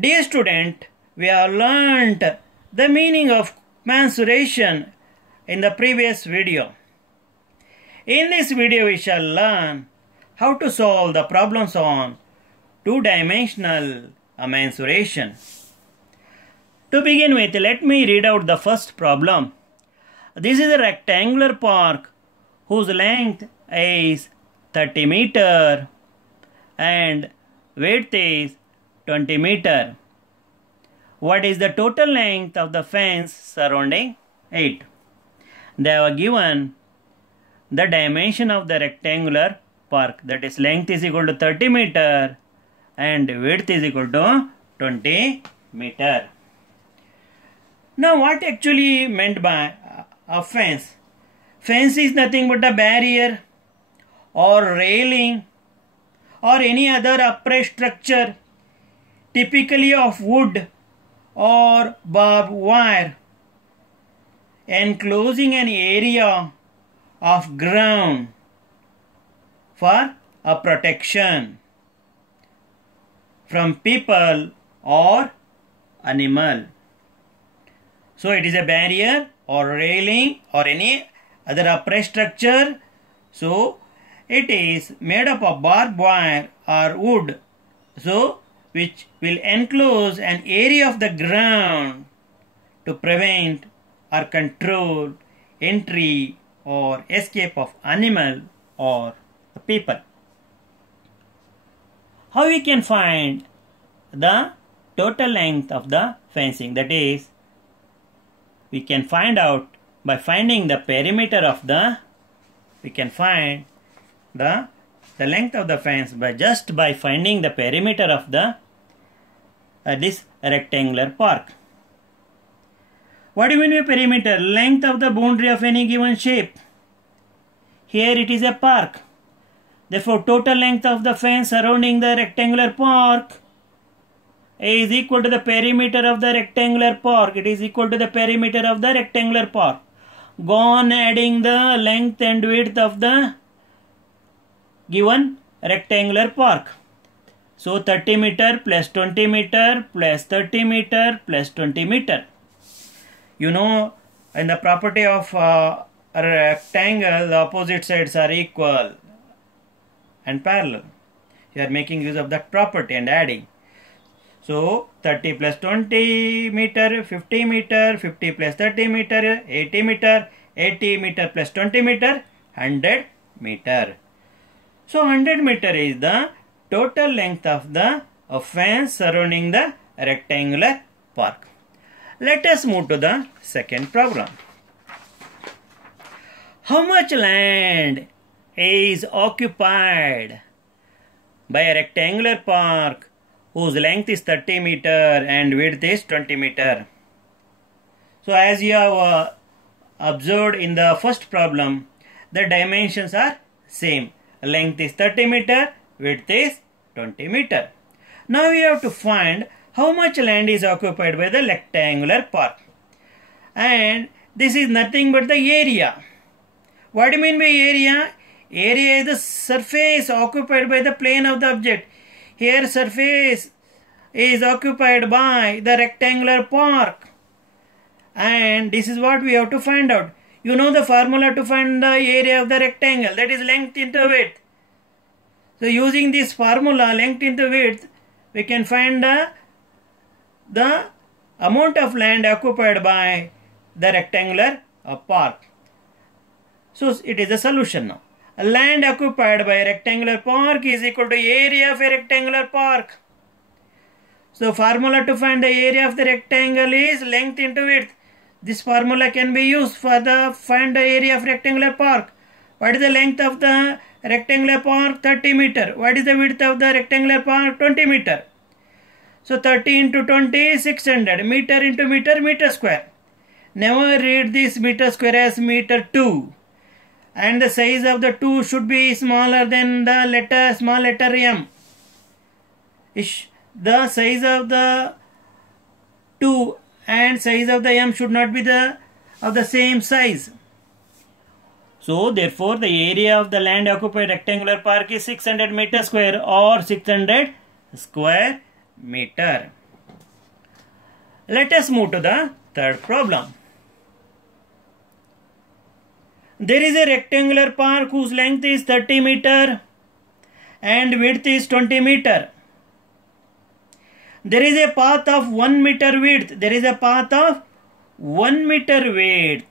Dear student, we have learnt the meaning of mensuration in the previous video. In this video we shall learn how to solve the problems on two-dimensional mensuration. To begin with, let me read out the first problem. This is a rectangular park whose length is 30 meter and width is 20 meter. What is the total length of the fence surrounding it? They have given the dimension of the rectangular park, that is length is equal to 30 meter and width is equal to 20 meter. Now what actually meant by a fence? Fence is nothing but a barrier or railing or any other upright structure, typically of wood or barbed wire, enclosing an area of ground for a protection from people or animal. So it is a barrier or railing or any other upright structure. So it is made up of barbed wire or wood, so which will enclose an area of the ground to prevent or control entry or escape of animal or people. How we can find the total length of the fencing? That is, we can find out by finding the perimeter of the, we can find the length of the fence by finding the perimeter of the this rectangular park. What do you mean by perimeter? Length of the boundary of any given shape. Here it is a park. Therefore, total length of the fence surrounding the rectangular park is equal to the perimeter of the rectangular park. It is equal to the perimeter of the rectangular park. Go on adding the length and width of the given rectangular park. So 30 meter plus 20 meter plus 30 meter plus 20 meter. You know, in the property of a rectangle, the opposite sides are equal and parallel. You are making use of that property and adding. So 30 plus 20 meter, 50 meter, 50 plus 30 meter, 80 meter, 80 meter plus 20 meter, 100 meter. So 100 meter is the total length of the fence surrounding the rectangular park. Let us move to the second problem. How much land is occupied by a rectangular park whose length is 30 meter and width is 20 meter? So as you have observed in the first problem, the dimensions are same. Length is 30 meter, width is 20 meter. Now we have to find how much land is occupied by the rectangular park. And this is nothing but the area. What do you mean by area? Area is the surface occupied by the plane of the object. Here surface is occupied by the rectangular park. And this is what we have to find out. You know the formula to find the area of the rectangle, that is length into width. So using this formula, length into width, we can find the amount of land occupied by the rectangular park. So it is a solution now. Land occupied by a rectangular park is equal to area of a rectangular park. So formula to find the area of the rectangle is length into width. This formula can be used for the find the area of rectangular park. What is the length of the rectangular park? 30 meter. What is the width of the rectangular park? 20 meter. So 30 into 20 is 600. Meter into meter, meter square. Never read this meter square as meter 2. And the size of the 2 should be smaller than the small letter m. The size of the 2 and size of the m should not be of the same size. So therefore the area of the land occupied rectangular park is 600 meter square or 600 square meter. Let us move to the third problem. There is a rectangular park whose length is 30 meter and width is 20 meter. There is a path of 1 meter width. There is a path of 1 meter width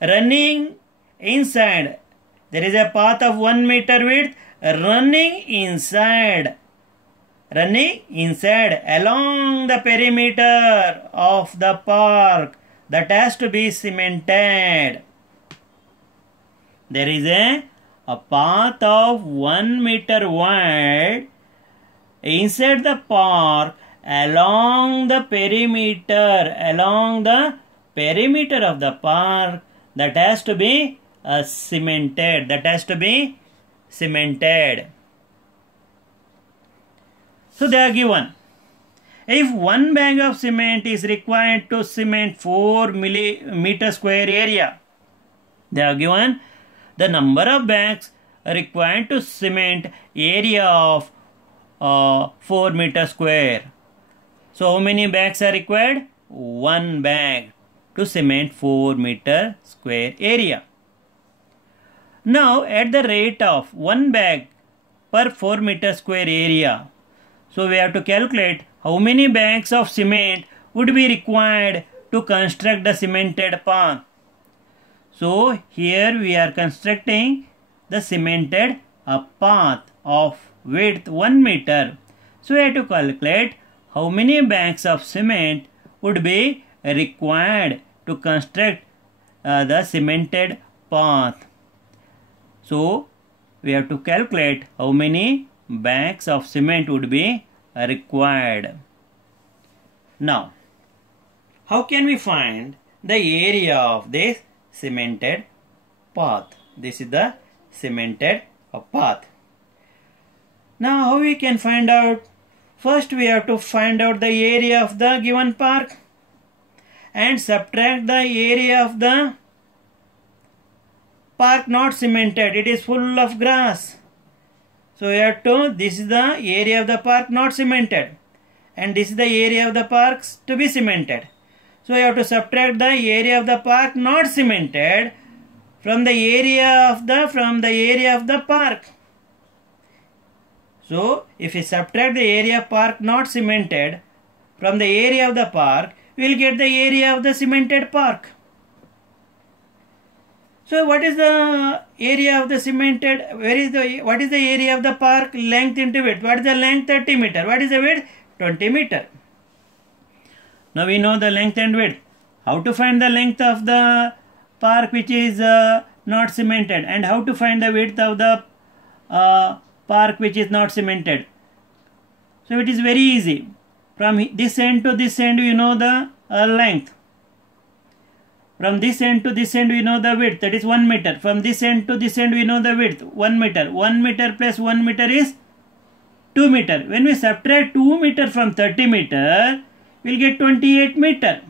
running inside. There is a path of 1 meter width running inside along the perimeter of the park that has to be cemented. There is a path of 1 meter wide inside the park along the perimeter of the park that has to be cemented. So they are given. If 1 bag of cement is required to cement 4 millimeter square area, they are given the number of bags required to cement area of 4 meter square. So how many bags are required? 1 bag to cement 4 meter square area. Now at the rate of 1 bag per 4 meter square area, so we have to calculate how many bags of cement would be required to construct the cemented path. So here we are constructing the cemented path of width 1 meter. So we have to calculate how many bags of cement would be required to construct the cemented path. So we have to calculate how many bags of cement would be required. Now, how can we find the area of this cemented path? This is the cemented path. Now how we can find out? First we have to find out the area of the given park and subtract the area of the park not cemented. It is full of grass. So we have to, this is the area of the park not cemented and this is the area of the parks to be cemented. So we have to subtract the area of the park not cemented from the area of the park. So if we subtract the area of park not cemented from the area of the park, we will get the area of the cemented park. So what is the area of the cemented, what is the area of the park? Length into width. What is the length? 30 meter. What is the width? 20 meter. Now we know the length and width. How to find the length of the park which is not cemented, and how to find the width of the park which is not cemented? So it is very easy. From this end to this end we know the length. From this end to this end we know the width, that is 1 meter. From this end to this end we know the width, 1 meter. 1 meter plus 1 meter is 2 meter. When we subtract 2 meter from 30 meter, we will get 28 meter.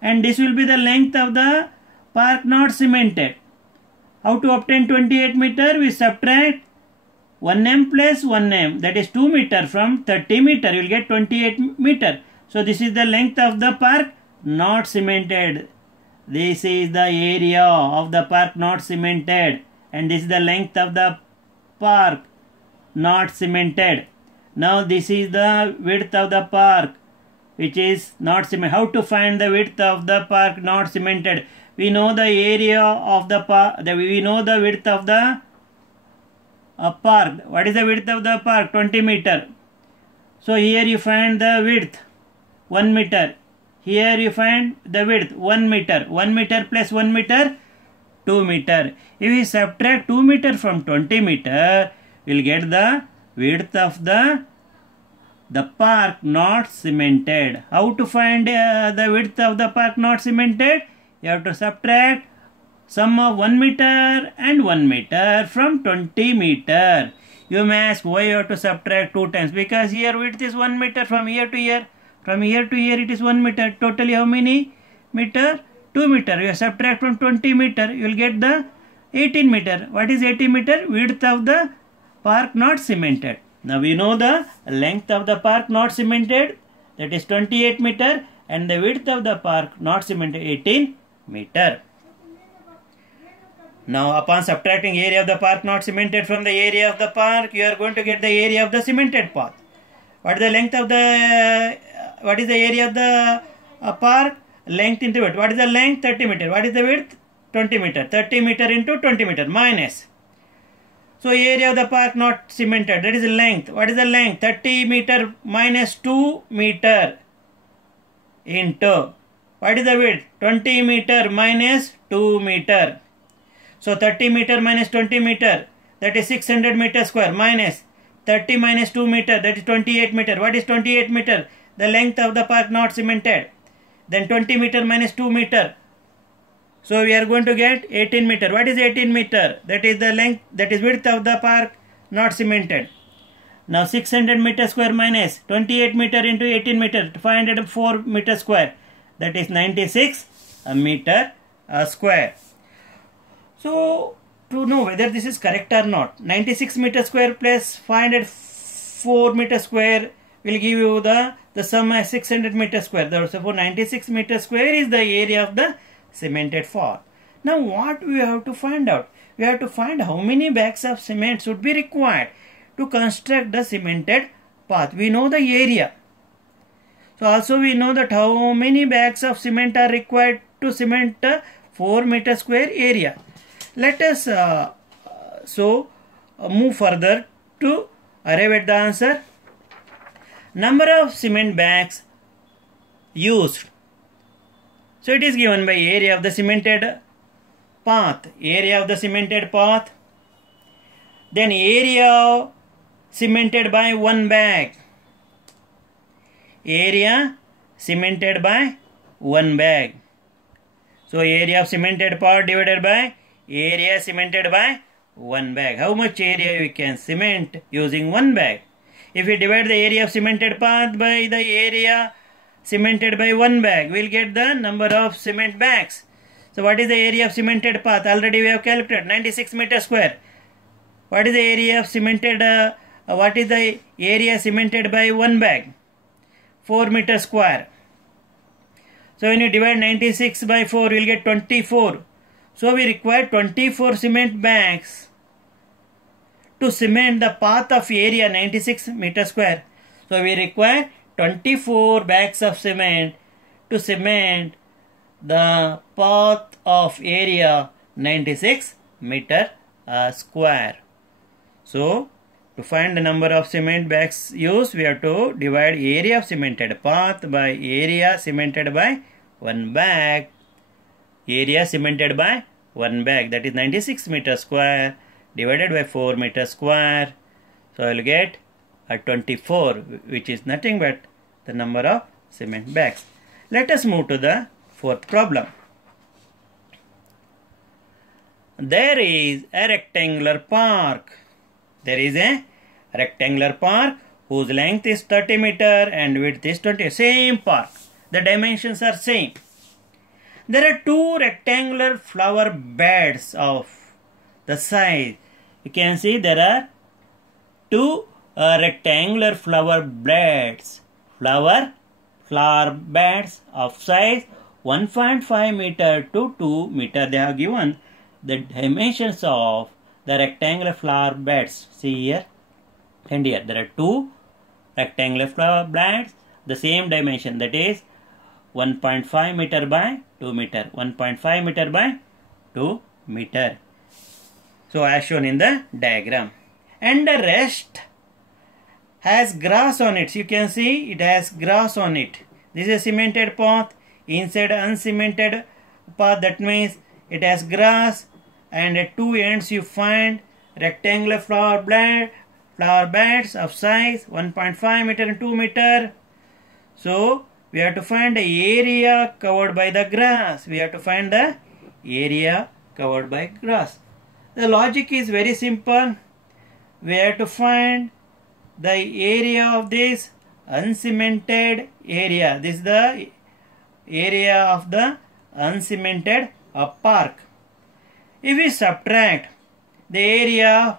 And this will be the length of the park not cemented. How to obtain 28 meter? We subtract 1m plus 1m, that is 2 meter from 30 meter. You will get 28 meter. So this is the length of the park not cemented. This is the area of the park not cemented, and this is the length of the park not cemented. Now this is the width of the park which is not cemented. How to find the width of the park not cemented? We know the area of the park, we know the width of the park. What is the width of the park? 20 meter. So here you find the width 1 meter. Here you find the width 1 meter. 1 meter plus 1 meter, 2 meter. If we subtract 2 meter from 20 meter, we will get the width of the park not cemented. How to find the width of the park not cemented? You have to subtract sum of 1 meter and 1 meter from 20 meter. You may ask why you have to subtract 2 times? Because here width is 1 meter from here to here. From here to here it is 1 meter. Totally how many meter? 2 meter. You subtract from 20 meter. You will get the 18 meter. What is 18 meter? Width of the park not cemented. Now we know the length of the park not cemented. that is 28 meter, and the width of the park not cemented 18 meter. Now upon subtracting area of the park not cemented from the area of the park, you are going to get the area of the cemented path. What is the length of the, what is the area of the park? Length into width. What is the length? 30 meter. What is the width? 20 meter. 30 meter into 20 meter minus. So area of the park not cemented, that is the length. What is the length? 30 meter minus 2 meter into, what is the width? 20 meter minus 2 meter. So 30 meter minus 20 meter, that is 600 meter square, minus 30 minus 2 meter, that is 28 meter. What is 28 meter? The length of the park not cemented. Then 20 meter minus 2 meter. So we are going to get 18 meter. What is 18 meter? That is the length, that is width of the park not cemented. Now 600 meter square minus 28 meter into 18 meter, 504 meter square. That is 96 meter square. So to know whether this is correct or not, 96 meter square plus 504 meter square will give you the sum as 600 meter square. Therefore 96 meter square is the area of the cemented path. Now what we have to find out? We have to find how many bags of cement should be required to construct the cemented path. We know the area. So also we know that how many bags of cement are required to cement a 4 meter square area. Let us move further to arrive at the answer. Number of cement bags used. So it is given by area of the cemented path. Area of the cemented path. Then area cemented by 1 bag. Area cemented by 1 bag. So area of cemented path divided by area cemented by 1 bag. How much area we can cement using 1 bag? If we divide the area of cemented path by the area cemented by 1 bag, we will get the number of cement bags. So what is the area of cemented path? Already we have calculated 96 meter square. What is the area of cemented, what is the area cemented by 1 bag? 4 meter square. So when you divide 96 by 4, you will get 24. So we require 24 cement bags to cement the path of area 96 meter square. So we require 24 bags of cement to cement the path of area 96 meter square. So to find the number of cement bags used, we have to divide area of cemented path by area cemented by 1 bag. Area cemented by 1 bag, that is 96 meter square, divided by 4 meter square. So I will get a 24, which is nothing but the number of cement bags. Let us move to the 4th problem. There is a rectangular park. There is a rectangular park whose length is 30 meter and width is 20. Same park. The dimensions are same. There are 2 rectangular flower beds of the size. You can see there are 2 rectangular flower beds. Flower beds of size 1.5 meter to 2 meter. They have given the dimensions of the rectangular flower beds. See here and here. There are 2 rectangular flower beds, the same dimension, that is 1.5 meter by 2 meter. 1.5 meter by 2 meter. So as shown in the diagram. And the rest has grass on it. You can see it has grass on it. This is a cemented path. Inside uncemented path, that means it has grass. And at 2 ends you find rectangular flower beds of size 1.5 meter and 2 meter. So we have to find the area covered by the grass. We have to find the area covered by grass. The logic is very simple. We have to find the area of this uncemented area. This is the area of the uncemented park. If we subtract the area of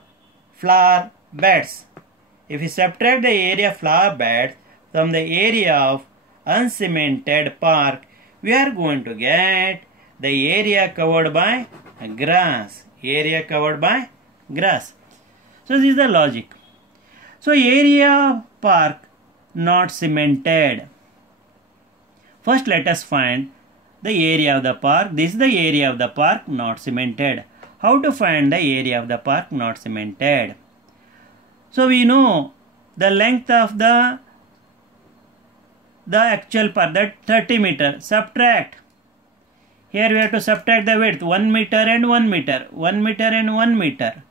flower beds, if we subtract the area of flower beds from the area of uncemented park, we are going to get the area covered by grass. Area covered by grass. So this is the logic. So area park not cemented. First let us find the area of the park. This is the area of the park not cemented. How to find the area of the park not cemented? So we know the length of the actual park, that 30 meter. Subtract. Here we have to subtract the width, 1 meter and 1 meter. 1 meter and 1 meter.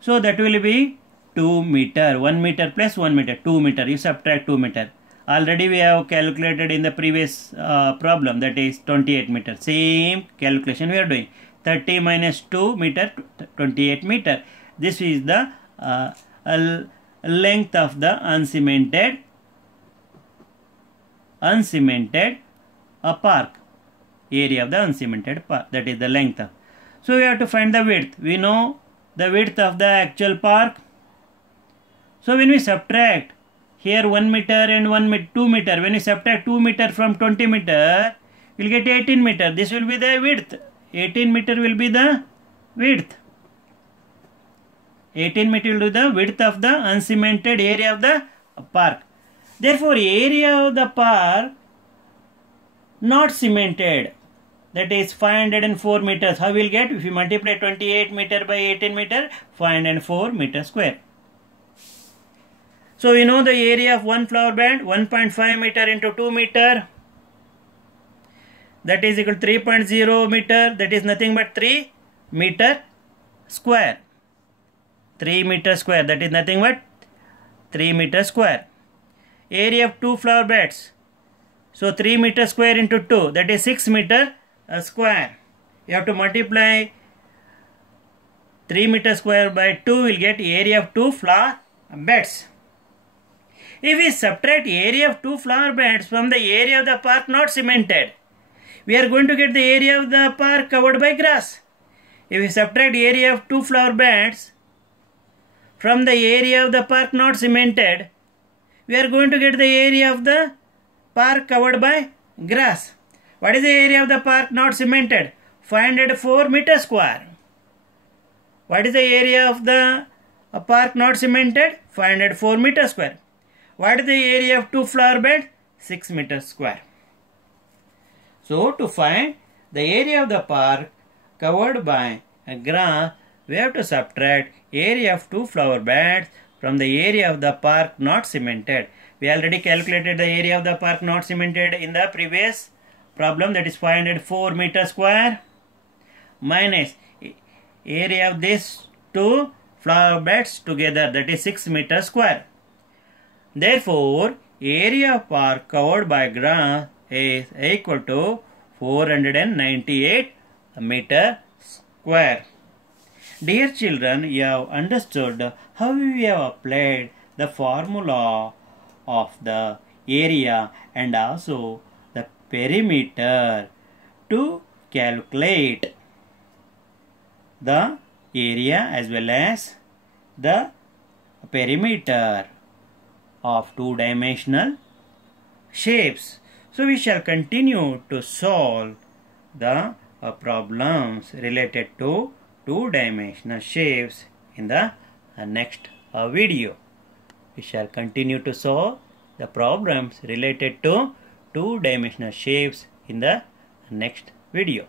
So that will be 2 meter. 1 meter plus 1 meter, 2 meter. You subtract 2 meter. Already we have calculated in the previous problem, that is 28 meter. Same calculation we are doing. 30 minus 2 meter, 28 meter. This is the length of the uncemented park. Area of the uncemented park. That is the length of. So we have to find the width. We know the width of the actual park. So when we subtract here 1 meter and 2 meter, when we subtract 2 meter from 20 meter, we will get 18 meter. This will be the width. 18 meter will be the width. 18 meter will be the width of the uncemented area of the park. Therefore, area of the park not cemented, that is 504 meters. How we will get? If you multiply 28 meter by 18 meter, 504 meter square. So we know the area of one flower bed, 1.5 meter into 2 meter, that is equal to 3.0 meter, that is nothing but 3 meter square. 3 meter square, that is nothing but 3 meter square. Area of 2 flower beds. So 3 meter square into 2, that is 6 meter square. You have to multiply 3 meter square by 2, will get area of 2 flower beds. If we subtract area of 2 flower beds from the area of the park not cemented, we are going to get the area of the park covered by grass. If we subtract area of 2 flower beds from the area of the park not cemented, we are going to get the area of the park covered by grass. What is the area of the park not cemented? 504 meter square. What is the area of the park not cemented? 504 meter square. What is the area of 2 flower bed? 6 meter square. So to find the area of the park covered by grass, we have to subtract area of 2 flower beds from the area of the park not cemented. We already calculated the area of the park not cemented in the previous problem, that is 504 meter square, minus area of these 2 flower beds together, that is 6 meter square. Therefore, area of park covered by grass is equal to 498 meter square. Dear children, you have understood how we have applied the formula of the area and also the perimeter to calculate the area as well as the perimeter of two-dimensional shapes. So we shall continue to solve the problems related to two-dimensional shapes in the next video. We shall continue to solve the problems related to two-dimensional shapes in the next video.